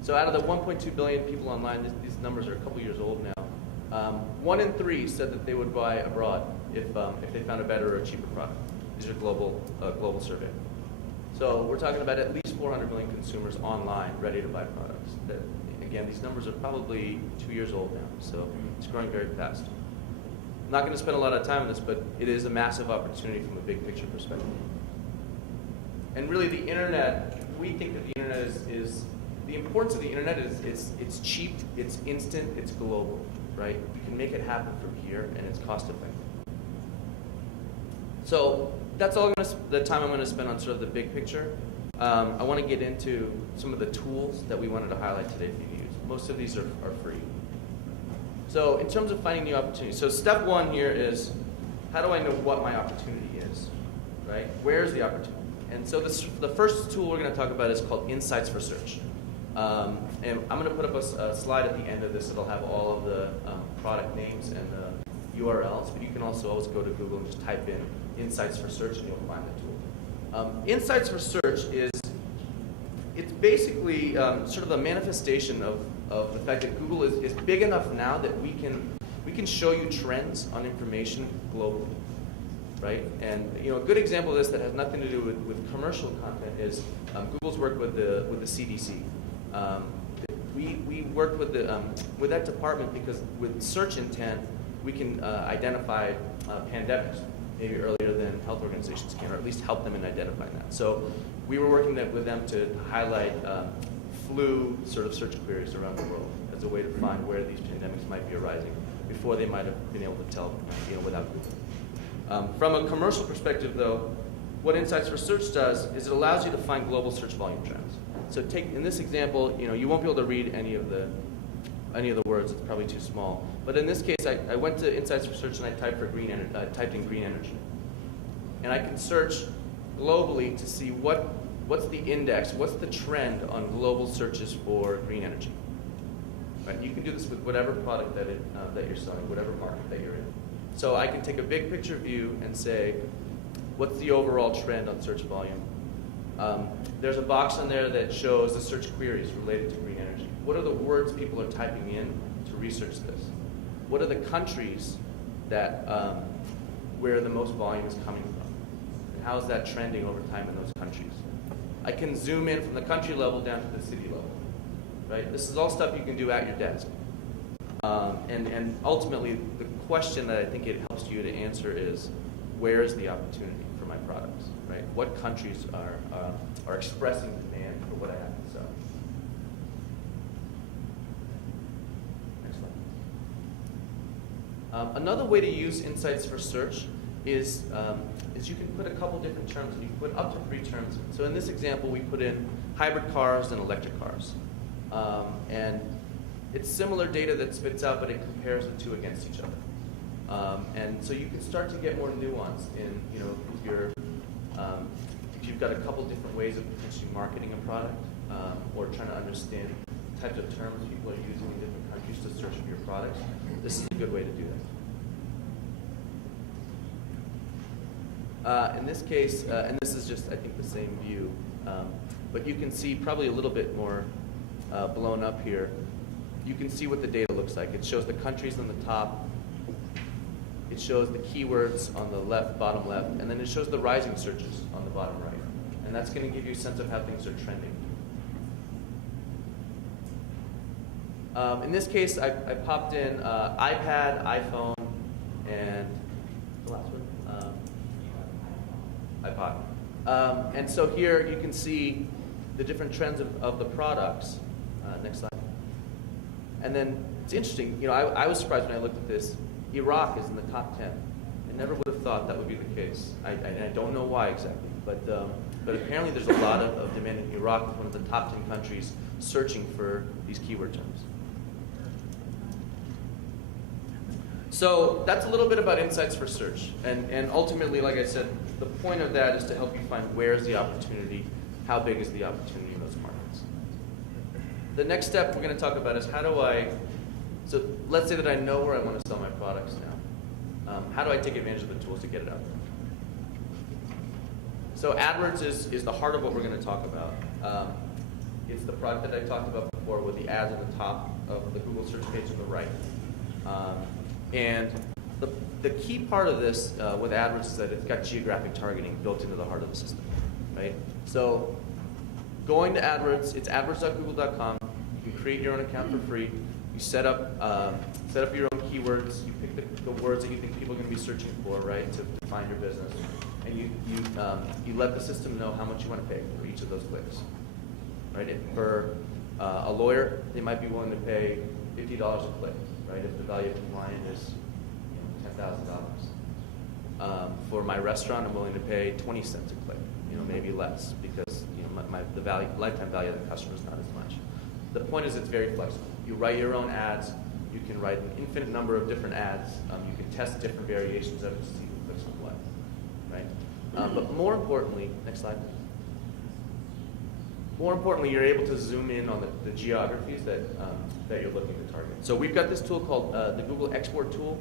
So out of the 1.2 billion people online, these numbers are a couple years old now. 1 in 3 said that they would buy abroad if they found a better or cheaper product. These are global survey. So we're talking about at least 400 million consumers online ready to buy products. Again, these numbers are probably 2 years old now, so it's growing very fast. I'm not going to spend a lot of time on this, but it is a massive opportunity from a big picture perspective. And really, the internet, we think that the internet is the importance of the internet is it's cheap, it's instant, it's global, right? You can make it happen from here, and it's cost effective. So that's all the time I'm going to spend on sort of the big picture. I want to get into some of the tools that we wanted to highlight today for you to use. Most of these are free. So in terms of finding new opportunities, so step one here is, how do I know what my opportunity is, right? Where's the opportunity? And so the first tool we're going to talk about is called Insights for Search. And I'm going to put up a slide at the end of this that'll have all of the product names and the URLs, but you can also always go to Google and just type in Insights for Search and you'll find the tool. Insights for Search it's basically sort of a manifestation of the fact that Google is big enough now that we can show you trends on information globally, right? And a good example of this that has nothing to do with commercial content is Google's work with the CDC. We worked with that department because with search intent we can identify pandemics maybe earlier than health organizations can, or at least help them in identifying that. So we were working with them to highlight flu sort of search queries around the world as a way to find where these pandemics might be arising before they might have been able to tell, without Google. From a commercial perspective, though, what Insights for Search does is it allows you to find global search volume trends. So in this example, you won't be able to read any of the words. It's probably too small. But in this case, I went to Insights for Search and I typed in green energy, and I can search globally to see what's the index, what's the trend on global searches for green energy. Right? You can do this with whatever product that you're selling, whatever market that you're in. So I can take a big picture view and say, what's the overall trend on search volume? There's a box on there that shows the search queries related to green energy. What are the words people are typing in to research this? What are the countries that where the most volume is coming from? And how is that trending over time in those countries? I can zoom in from the country level down to the city level. Right? This is all stuff you can do at your desk. And ultimately, the question that I think it helps you to answer is, where is the opportunity for my products? Right? What countries are expressing demand for what I have to sell? Next slide. Another way to use Insights for Search is you can put a couple different terms, and you can put up to 3 terms in. So in this example, we put in hybrid cars and electric cars. And it's similar data that spits out, but it compares the two against each other. And so you can start to get more nuance in, if you've got a couple different ways of potentially marketing a product, or trying to understand the types of terms people are using in different countries to search for your products. This is a good way to do In this case, and this is just, I think, the same view, but you can see probably a little bit more blown up here. You can see what the data looks like. It shows the countries on the top. It shows the keywords on the left, bottom left, and then it shows the rising searches on the bottom right. And that's going to give you a sense of how things are trending. In this case, I popped in iPad, iPhone, and the last one, iPod. And so here you can see the different trends of the products. Next slide. And then it's interesting, I was surprised when I looked at this. Iraq is in the top 10. I never would have thought that would be the case. I don't know why exactly, but apparently there's a lot of demand in Iraq, one of the top 10 countries searching for these keyword terms. So that's a little bit about insights for search. And ultimately, like I said, the point of that is to help you find where's the opportunity, how big is the opportunity in those markets. The next step we're going to talk about is so let's say that I know where I want to sell my products now. How do I take advantage of the tools to get it out there? So AdWords is the heart of what we're going to talk about. It's the product that I talked about before with the ads on the top of the Google search page on the right. And the key part of this with AdWords is that it's got geographic targeting built into the heart of the system, right? So going to AdWords, it's adwords.google.com. You can create your own account for free. You set up your own keywords. You pick the words that you think people are going to be searching for, right, to find your business, and you let the system know how much you want to pay for each of those clicks, right? For a lawyer, they might be willing to pay $50 a click, right? If the value of the client is $10,000. For my restaurant, I'm willing to pay 20 cents a click, maybe less, because the lifetime value of the customer is not as much. The point is it's very flexible. You write your own ads. You can write an infinite number of different ads. You can test different variations of it to see who clicks on what, right? But more importantly, next slide. More importantly, you're able to zoom in on the geographies that you're looking to target. So we've got this tool called the Google Export tool.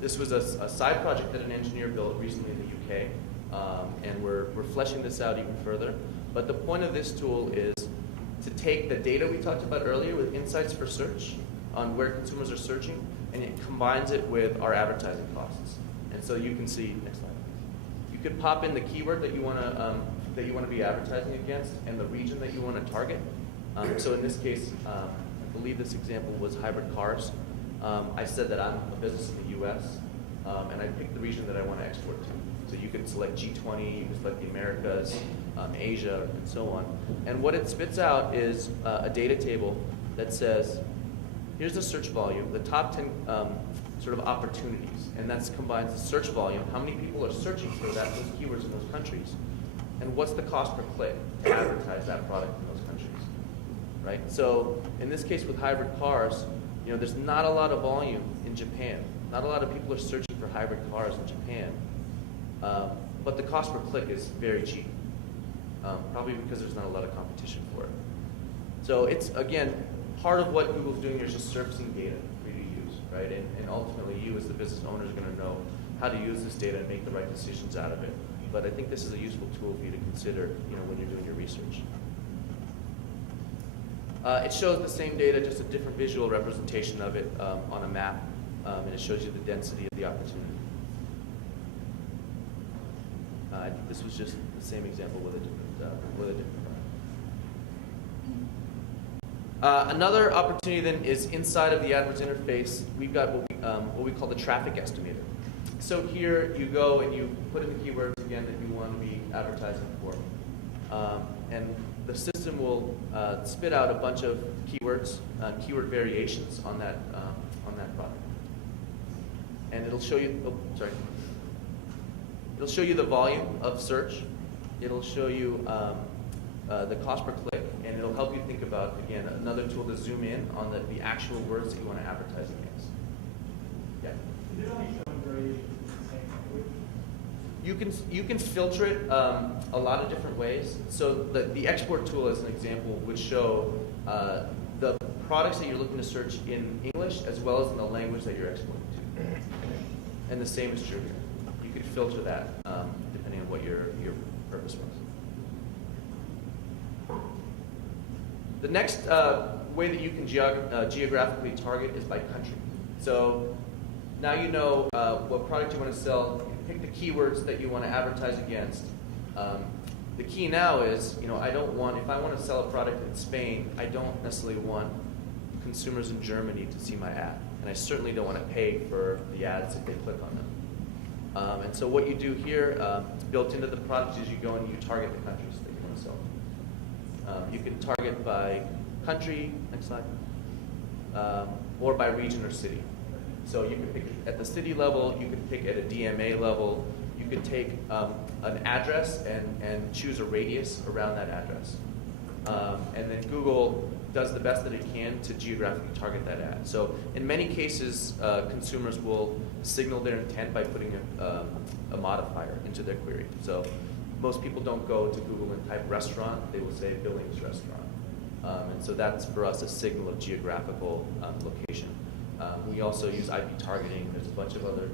This was a side project that an engineer built recently in the UK, and we're fleshing this out even further. But the point of this tool is to take the data we talked about earlier with insights for search on where consumers are searching, and it combines it with our advertising costs. And so you can see, next slide. You could pop in the keyword that you want to be advertising against and the region that you want to target. So in this case, I believe this example was hybrid cars. I said that I'm a business in the U.S., and I picked the region that I want to export to. So you can select G20, you can select the Americas, Asia, and so on. And what it spits out is a data table that says, here's the search volume, the top 10 sort of opportunities, and that combines the search volume, how many people are searching for those keywords in those countries, and what's the cost per click to advertise that product in those countries, right? So in this case with hybrid cars, there's not a lot of volume in Japan. Not a lot of people are searching for hybrid cars in Japan, but the cost per click is very cheap, probably because there's not a lot of competition for it. So it's, again, part of what Google's doing here is just surfacing data for you to use, right? And ultimately, you as the business owner is going to know how to use this data and make the right decisions out of it. But I think this is a useful tool for you to consider, when you're doing your research. It shows the same data, just a different visual representation of it on a map, and it shows you the density of the opportunity. I think this was just the same example with a different product. Another opportunity then is inside of the AdWords interface. We've got what we call the traffic estimator. So here you go and you put in the keywords again that you want to be advertising for, and the system will spit out a bunch of keywords, keyword variations on that product, and it'll show you. It'll show you the volume of search. It'll show you the cost per click, and it'll help you think about, again, another tool to zoom in on the actual words that you want to advertise against. Yeah. Is it only showing variations in the same language? You can filter it a lot of different ways. So the export tool, as an example, would show the products that you're looking to search in English as well as in the language that you're exporting to. And the same is true here. could filter that depending on what your purpose was. The next way that you can geographically target is by country. So now you know what product you want to sell. You pick the keywords that you want to advertise against. The key now is, if I want to sell a product in Spain, I don't necessarily want consumers in Germany to see my ad. And I certainly don't want to pay for the ads if they click on them. And so what you do here, it's built into the product, is you go and you target the countries that you want to sell. You can target by country, next slide, or by region or city. So you can pick at the city level, you can pick at a DMA level, you could take an address and choose a radius around that address. And then Google does the best that it can to geographically target that ad. So in many cases, consumers will signal their intent by putting a modifier into their query. So most people don't go to Google and type restaurant, they will say Billings restaurant. And so that's for us a signal of geographical location. We also use IP targeting. There's a bunch of other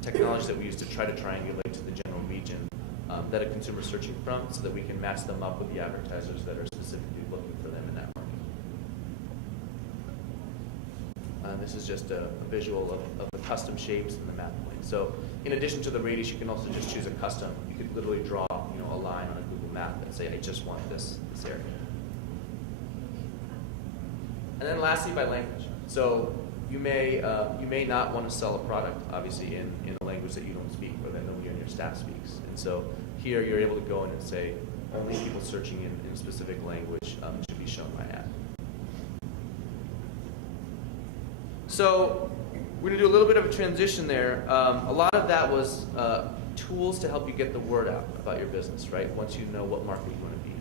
technologies that we use to try to triangulate to the general region that a consumer is searching from, so that we can match them up with the advertisers that are specifically looking for them in that market. This is just a visual of the custom shapes and the map point. So in addition to the radius, you can also just choose a custom. You could literally draw a line on a Google map and say, I just want this area. And then lastly, by language. So you may not want to sell a product, obviously, in a language that you don't speak or that nobody on your staff speaks. And so here you're able to go in and say, only people searching in a specific language should be shown my ad. So we're going to do a little bit of a transition there. A lot of that was tools to help you get the word out about your business, right? Once you know what market you want to be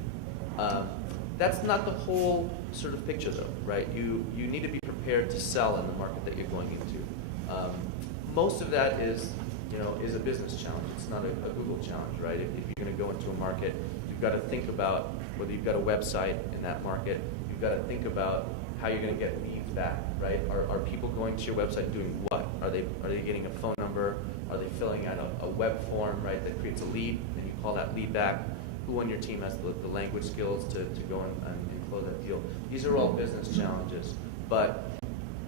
in. That's not the whole sort of picture, though, right? You need to be prepared to sell in the market that you're going into. Most of that is a business challenge. It's not a Google challenge, right? If you're going to go into a market, you've got to think about whether you've got a website in that market. You've got to think about how you're going to get leads back, right? Are people going to your website doing what? Are they getting a phone number? Are they filling out a web form, right, that creates a lead, and you call that lead back? Who on your team has the language skills to go and close that deal? These are all business challenges, but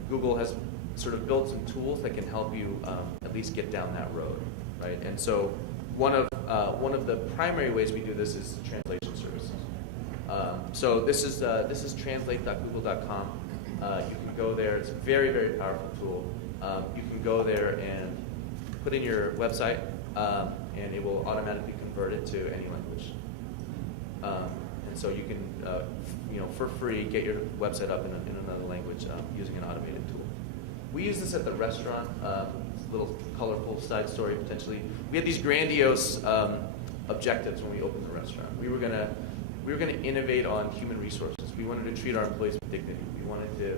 Google has sort of built some tools that can help you at least get down that road, right? And so one of the primary ways we do this is translation services. So this is translate.google.com. You can go there. It's a very, very powerful tool. You can go there and put in your website, and it will automatically convert it to any language. And so you can, for free, get your website up in another language using an automated tool. We use this at the restaurant. It's a little colorful side story, potentially. We had these grandiose objectives when we opened the restaurant. We were gonna innovate on human resources. We wanted to treat our employees with dignity. We wanted to,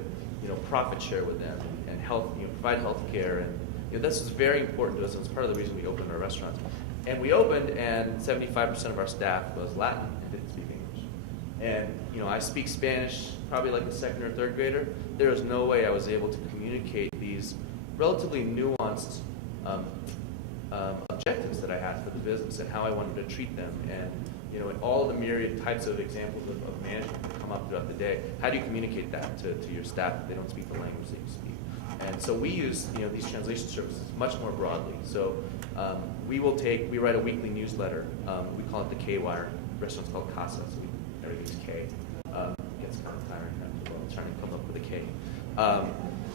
profit share with them and help, provide health care. And this is very important to us, and it's part of the reason we opened our restaurants. And we opened, and 75% of our staff was Latin and didn't speak English. And I speak Spanish probably like a second or third grader. There was no way I was able to communicate these relatively nuanced objectives that I had for the business and how I wanted to treat them. And and all the myriad types of examples of management that come up throughout the day. How do you communicate that to your staff if they don't speak the language that you speak? And so we use these translation services much more broadly. So we write a weekly newsletter. We call it the K-Wire. The restaurant's called Casa, so we never use K. It gets kind of tiring after a while trying to come up with a K.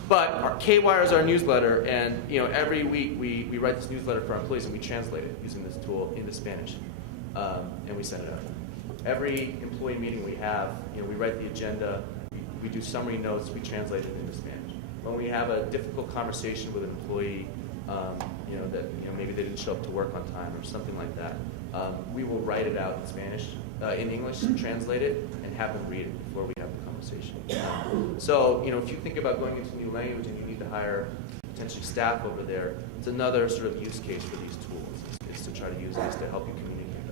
But our K-Wire is our newsletter, and every week we write this newsletter for our employees, and we translate it using this tool into Spanish, and we send it out. Every employee meeting we have, we write the agenda, we do summary notes, we translate it into Spanish. When we have a difficult conversation with an employee, that maybe they didn't show up to work on time or something like that, we will write it out in Spanish, in English, translate it, and have them read it before we have the conversation. So, if you think about going into a new language and you need to hire potentially staff over there, it's another sort of use case for these tools, is to try to use these to help you communicate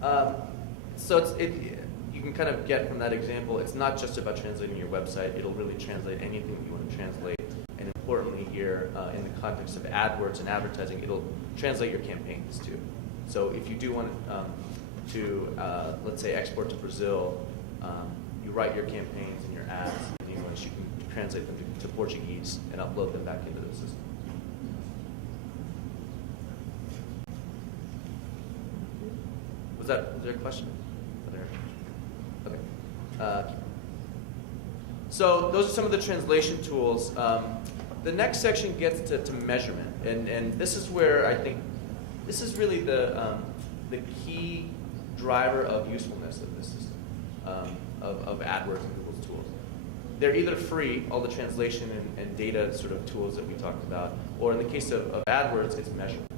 better. So you can kind of get from that example, it's not just about translating your website. It'll really translate anything that you want to translate. And importantly here, in the context of AdWords and advertising, it'll translate your campaigns too. So if you do want let's say, export to Brazil, you write your campaigns and your ads in English, you can translate them to Portuguese and upload them back into the system. Was there a question? Okay. So those are some of the translation tools. The next section gets to measurement, and this is where I think this is really the key driver of usefulness of this system, of AdWords and Google's tools. They're either free, all the translation and data sort of tools that we talked about, or in the case of AdWords, it's measurement.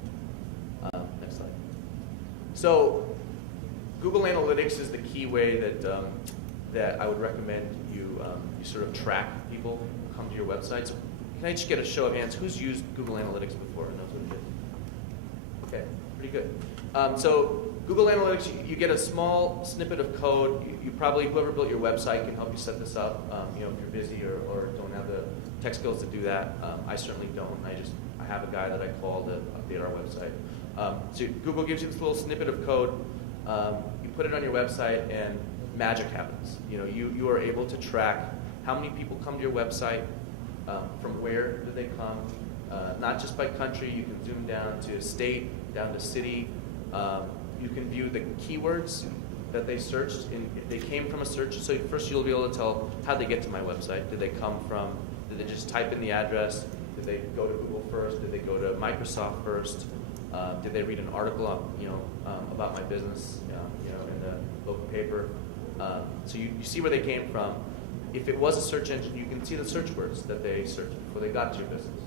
Next slide. So Google Analytics is the key way that I would recommend you sort of track people who come to your website. So can I just get a show of hands? Who's used Google Analytics before and knows what it is? Okay, pretty good. So Google Analytics, you get a small snippet of code. You probably, whoever built your website can help you set this up. If you're busy or don't have the tech skills to do that. I certainly don't. I have a guy that I call to update our website. So Google gives you this little snippet of code. You put it on your website and magic happens. You are able to track how many people come to your website, from where do they come, not just by country. You can zoom down to state, down to city. You can view the keywords that they searched. If they came from a search, so first you'll be able to tell how they get to my website. Did they come from, did they just type in the address? Did they go to Google first? Did they go to Microsoft first? Did they read an article about my business in the local paper? So you see where they came from. If it was a search engine, you can see the search words that they searched before they got to your business.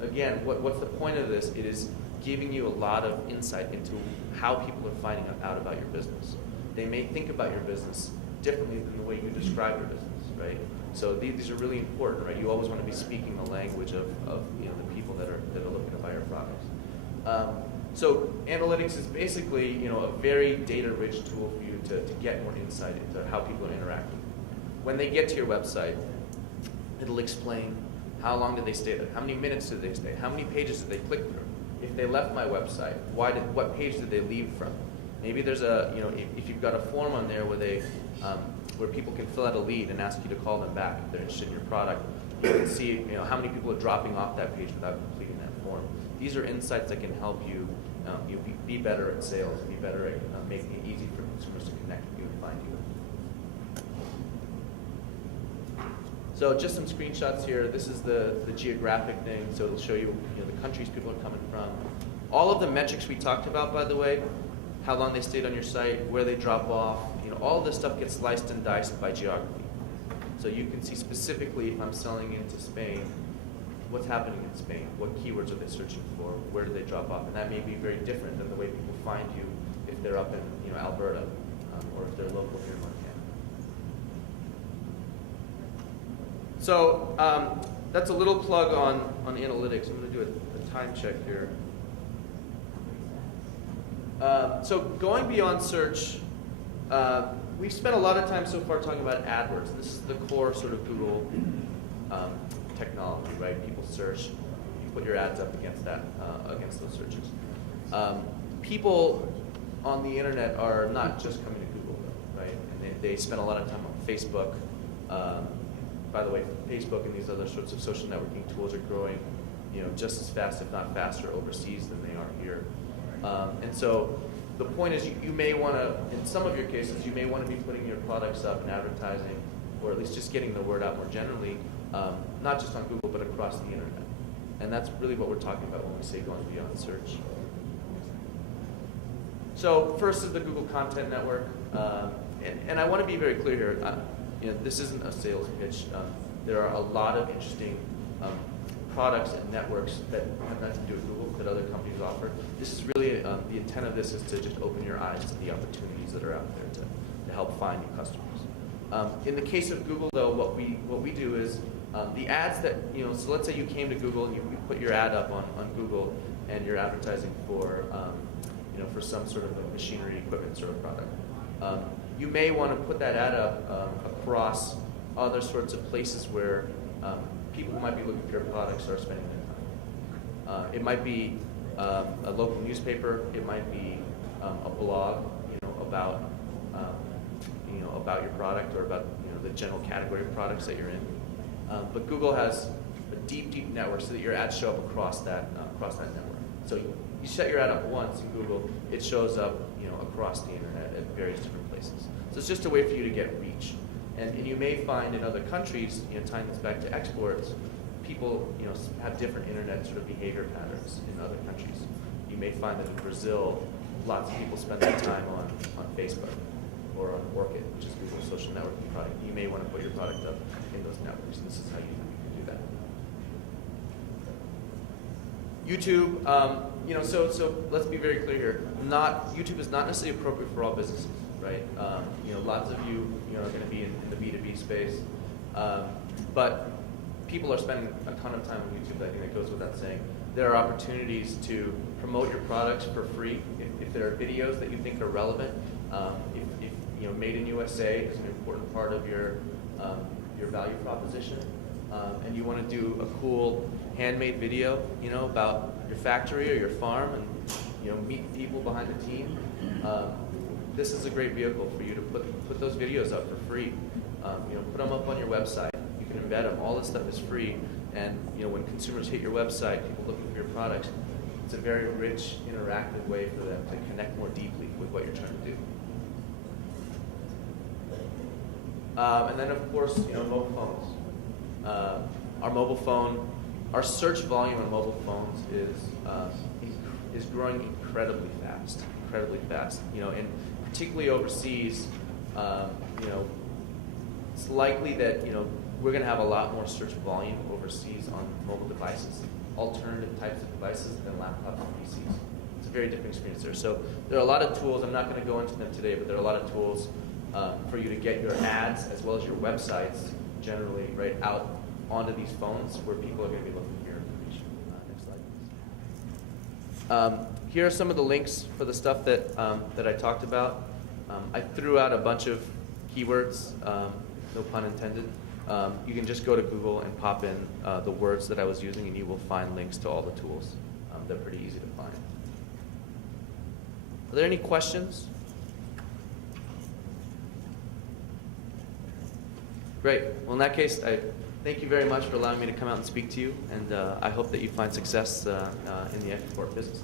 Again, what's the point of this? It is giving you a lot of insight into how people are finding out about your business. They may think about your business differently than the way you describe your business, right? So these are really important, right? You always want to be speaking the language of the people that are looking to buy your products. So analytics is basically a very data-rich tool for you to get more insight into how people are interacting. When they get to your website, it'll explain how long did they stay there, how many minutes did they stay, how many pages did they click through. If they left my website, what page did they leave from? Maybe there's if you've got a form on there where people can fill out a lead and ask you to call them back if they're interested in your product, you can see how many people are dropping off that page without completing that form. These are insights that can help you be better at sales, be better at making it easy for consumers to connect with you and find you. So just some screenshots here. This is the geographic thing, so it'll show you, the countries people are coming from. All of the metrics we talked about, by the way, how long they stayed on your site, where they drop off, all of this stuff gets sliced and diced by geography. So you can see specifically if I'm selling into Spain, what's happening in Spain, what keywords are they searching for, where do they drop off, and that may be very different than the way people find you if they're up in Alberta or if they're local here in Montana. So that's a little plug on analytics. I'm going to do a time check here. So going beyond search, we've spent a lot of time so far talking about AdWords. This is the core sort of Google technology, right? People search, you put your ads up against that, against those searches. People on the internet are not just coming to Google, though, right? And they spend a lot of time on Facebook. By the way, Facebook and these other sorts of social networking tools are growing, just as fast, if not faster, overseas than they are here. And so the point is, you may want to, in some of your cases, you may want to be putting your products up and advertising, or at least just getting the word out more generally, not just on Google, but across the internet. And that's really what we're talking about when we say going beyond search. So first is the Google Content Network. And I want to be very clear here. This isn't a sales pitch. There are a lot of interesting products and networks that have nothing to do with Google that other companies offer. This is really, the intent of this is to just open your eyes to the opportunities that are out there to help find new customers. In the case of Google, though, what we do is the ads that, so let's say you came to Google and you put your ad up on Google and you're advertising for some sort of a machinery, equipment sort of product. You may want to put that ad up across other sorts of places where people who might be looking for your products are spending their time. It might be a local newspaper. It might be a blog, about your product or about the general category of products that you're in. But Google has a deep, deep network so that your ads show up across that network. So you set your ad up once in Google, it shows up across the internet at various different places. So it's just a way for you to get reach. And you may find in other countries, tying this back to exports, people have different internet sort of behavior patterns in other countries. You may find that in Brazil, lots of people spend their time on Facebook or on Orchid, which is Google's social networking product. You may want to put your product up in those networks. This is how you can do that. YouTube, so let's be very clear here. YouTube is not necessarily appropriate for all businesses, right? Lots of you, are going to be in the B2B space, but people are spending a ton of time on YouTube. I think that goes without saying. There are opportunities to promote your products for free if there are videos that you think are relevant. If made in USA is an important part of your value proposition, and you want to do a cool handmade video, about your factory or your farm, and meet the people behind the team. This is a great vehicle for you to put those videos up for free. Put them up on your website. You can embed them. All this stuff is free. And when consumers hit your website, people looking for your products, it's a very rich, interactive way for them to connect more deeply with what you're trying to do. And then, of course, mobile phones. Our search volume on mobile phones is growing incredibly fast. And particularly overseas, it's likely that we're going to have a lot more search volume overseas on mobile devices, alternative types of devices than laptops and PCs. It's a very different experience there. So there are a lot of tools. I'm not going to go into them today, but there are a lot of tools for you to get your ads as well as your websites generally right out onto these phones where people are going to be looking for your information. Next slide, please. Here are some of the links for the stuff that I talked about. I threw out a bunch of keywords, no pun intended. You can just go to Google and pop in the words that I was using, and you will find links to all the tools. They're pretty easy to find. Are there any questions? Great. Well, in that case, I thank you very much for allowing me to come out and speak to you, and I hope that you find success in the export business.